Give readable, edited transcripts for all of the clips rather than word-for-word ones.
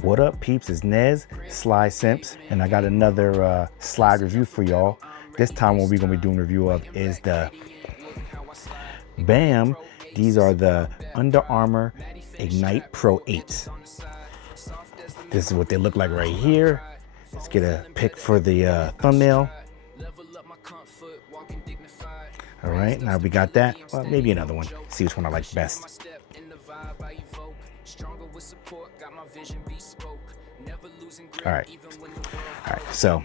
What up, peeps? It's Nez, Sly Sympz, and I got another slide review for y'all. This time what we're going to be doing a review of is the BAM. These are the Under Armour Ignite Pro 8s. This is what they look like right here. Let's get a pic for the thumbnail. All right, now we got that. Well, maybe another one. See which one I like best. All right. So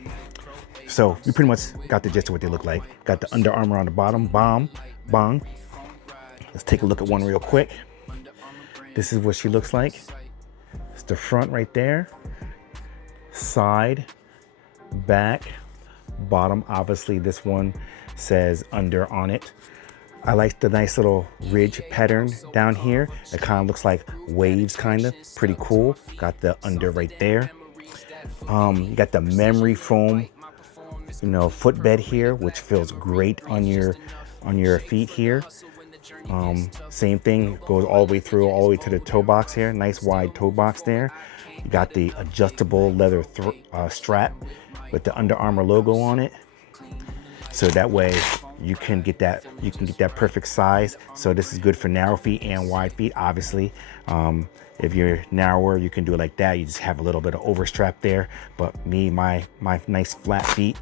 we pretty much got the gist of what they look like. Got the Under Armour on the bottom, bong. Let's take a look at one real quick. This is what she looks like. It's the front right there. Side, back, bottom. Obviously, this one says Under on it. I like the nice little ridge pattern down here. It kind of looks like waves, kind of pretty cool. Got the Under right there. You got the memory foam, footbed here, which feels great on your feet here. Same thing, goes all the way through, all the way to the toe box here. Nice wide toe box there. You got the adjustable leather strap with the Under Armour logo on it. So that way you can get that perfect size. So this is good for narrow feet and wide feet, obviously. If you're narrower, you can do it like that. You just have a little bit of overstrap there. But me, my nice flat feet,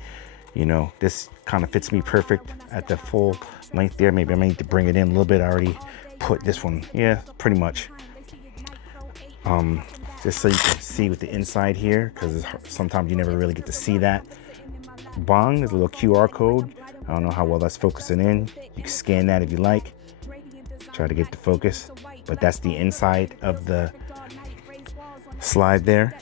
this kind of fits me perfect at the full length there. Maybe I might need to bring it in a little bit. I already put this one, yeah, pretty much. Just so you can see with the inside here, because sometimes you never really get to see that. Bong, there's a little QR code. I don't know how well that's focusing in. You can scan that if you like. Try to get the focus. But that's the inside of the slide there.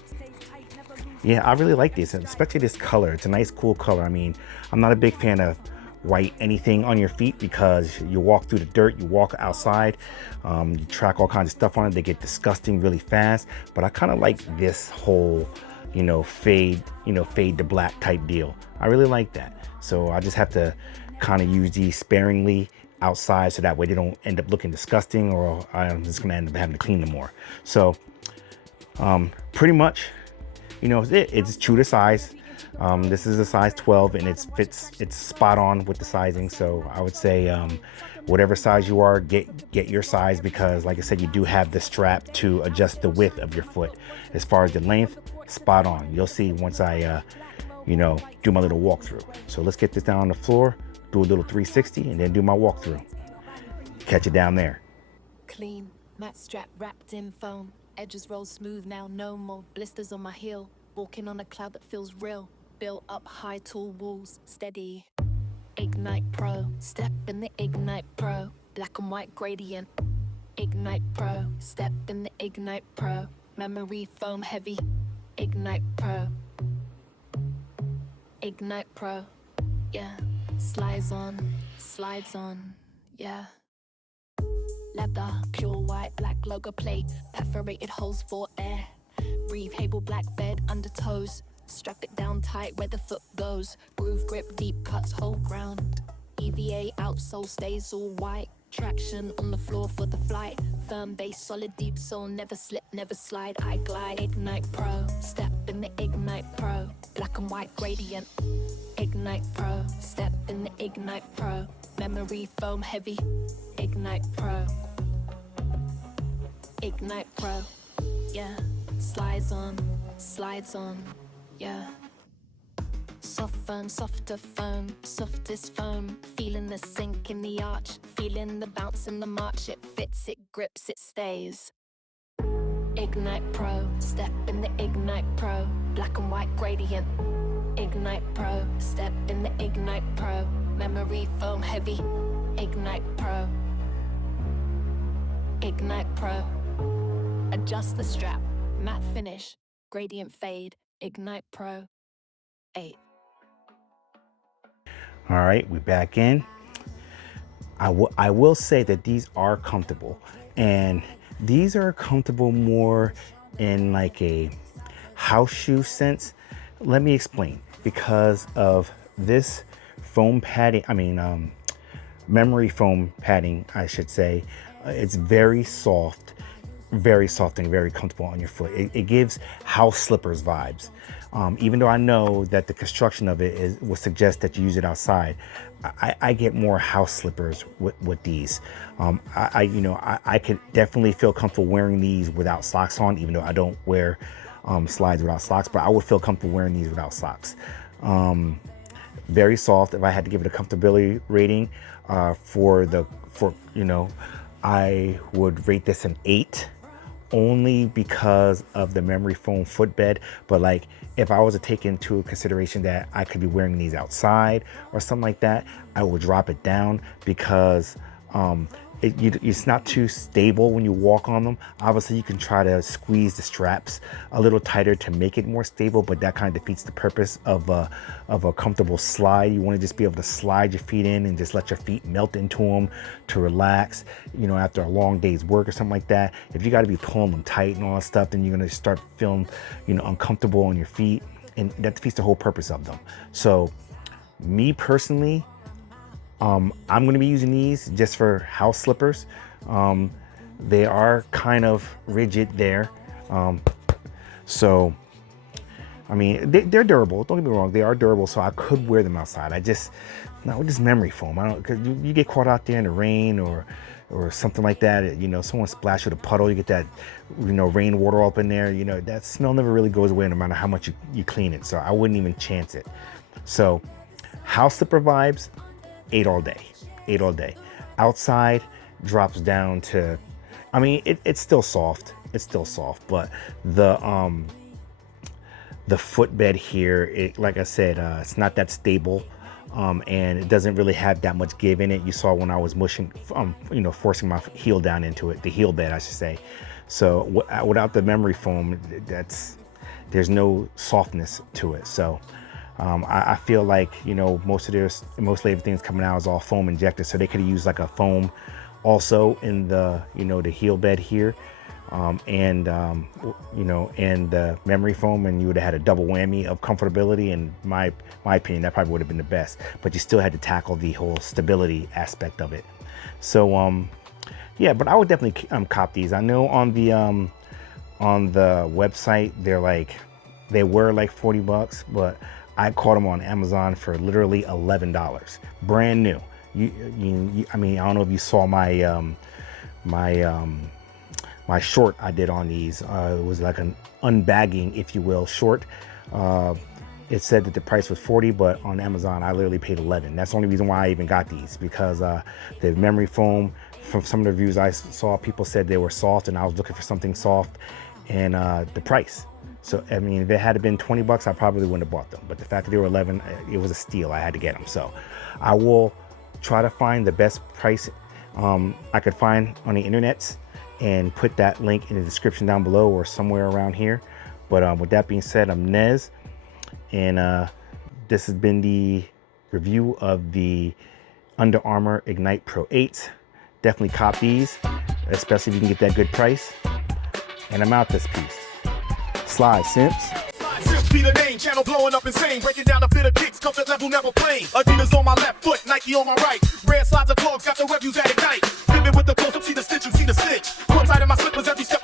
Yeah, I really like this, especially this color. It's a nice, cool color. I mean, I'm not a big fan of white anything on your feet because you walk through the dirt, you walk outside, you track all kinds of stuff on it. They get disgusting really fast. But I kind of like this whole, fade to black type deal. I really like that. So I just have to kind of use these sparingly outside so that way they don't end up looking disgusting, or I'm just gonna end up having to clean them more. So pretty much, it's true to size. This is a size 12 and it's spot on with the sizing. So I would say whatever size you are, get your size, because like I said, you do have the strap to adjust the width of your foot. As far as the length, spot on. You'll see once I do my little walkthrough. So let's get this down on the floor, do a little 360, and then do my walkthrough. Catch it down there. Clean, matte strap wrapped in foam. Edges roll smooth now, no more blisters on my heel. Walking on a cloud that feels real. Built up high, tall walls, steady. Ignite Pro, step in the Ignite Pro. Black and white gradient. Ignite Pro, step in the Ignite Pro. Memory foam heavy. Ignite Pro. Ignite Pro, yeah. Slides on, yeah. Leather, pure white, black logo plate. Perforated holes for air. Breathable black bed under toes. Strap it down tight where the foot goes. Groove grip, deep cuts, whole ground. EVA outsole stays all white. Traction on the floor for the flight. Firm base, solid deep sole, never slip, never slide. I glide. Ignite Pro, step in the Ignite Pro. Black and white gradient. Ignite Pro, step in the Ignite Pro. Memory foam heavy. Ignite Pro. Ignite Pro, yeah. Slides on, yeah. Soft foam, softer foam, softest foam. Feeling the sink in the arch, feeling the bounce in the march. It fits, it grips, it stays. Ignite Pro, step in the Ignite Pro. Black and white gradient. Ignite Pro, step in the Ignite Pro. Memory foam heavy. Ignite Pro. Ignite Pro. Adjust the strap, matte finish, gradient fade. Ignite Pro 8. All right, we're back in. I will say that these are comfortable, and these are comfortable more in like a house shoe sense. Let me explain. Because of this foam padding, memory foam padding, I should say, it's very soft, very soft and very comfortable on your foot. It gives house slippers vibes. Even though I know that the construction of it would suggest that you use it outside, I get more house slippers with these. I could definitely feel comfortable wearing these without socks on, even though I don't wear slides without socks, but I would feel comfortable wearing these without socks. Very soft. If I had to give it a comfortability rating, I would rate this an 8, only because of the memory foam footbed. But like, if I was to take into consideration that I could be wearing these outside or something like that, I would drop it down, because it's not too stable when you walk on them. Obviously, you can try to squeeze the straps a little tighter to make it more stable, but that kind of defeats the purpose of a comfortable slide. You want to just be able to slide your feet in and just let your feet melt into them to relax, after a long day's work or something like that. If you got to be pulling them tight and all that stuff, then you're going to start feeling, uncomfortable on your feet, and that defeats the whole purpose of them. So, me personally, I'm going to be using these just for house slippers. They are kind of rigid there. They're durable. Don't get me wrong. They are durable, so I could wear them outside. With this memory foam, because you get caught out there in the rain or something like that. Someone splashed with a puddle, you get that, rainwater up in there. That smell never really goes away no matter how much you clean it. So I wouldn't even chance it. So house slipper vibes, 8 all day. 8 all day. Outside drops down to, it's still soft. It's still soft, but the footbed here, like I said, it's not that stable, and it doesn't really have that much give in it. You saw when I was mushing, forcing my heel down into it, the heel bed, I should say. So without the memory foam, there's no softness to it. So I feel like, mostly everything's coming out is all foam injected, so they could have used like a foam also in the, the heel bed here, and the memory foam, and you would have had a double whammy of comfortability. In my opinion, that probably would have been the best, but you still had to tackle the whole stability aspect of it. So yeah, but I would definitely cop these. I know on the website they were like $40, but I caught them on Amazon for literally $11, brand new. I don't know if you saw my my short I did on these. It was like an unbagging, if you will, short. It said that the price was $40, but on Amazon I literally paid $11. That's the only reason why I even got these, because the memory foam, from some of the reviews I saw, people said they were soft, and I was looking for something soft, and the price. So, if it had been $20, I probably wouldn't have bought them. But the fact that they were $11, it was a steal. I had to get them. So I will try to find the best price I could find on the internet, and put that link in the description down below or somewhere around here. But with that being said, I'm Nez, and this has been the review of the Under Armour Ignite Pro 8. Definitely cop these, especially if you can get that good price. And I'm out this piece. Slide, Sympz. Sympz be the name, channel blowing up insane. Breaking down the fit of kicks, comfort level never plain. Adidas on my left foot, Nike on my right. Red slides of clogs, got the reviews at Ignite. Living with the close up, see the stitch, you see the stitch. Pull tight in my slippers every step.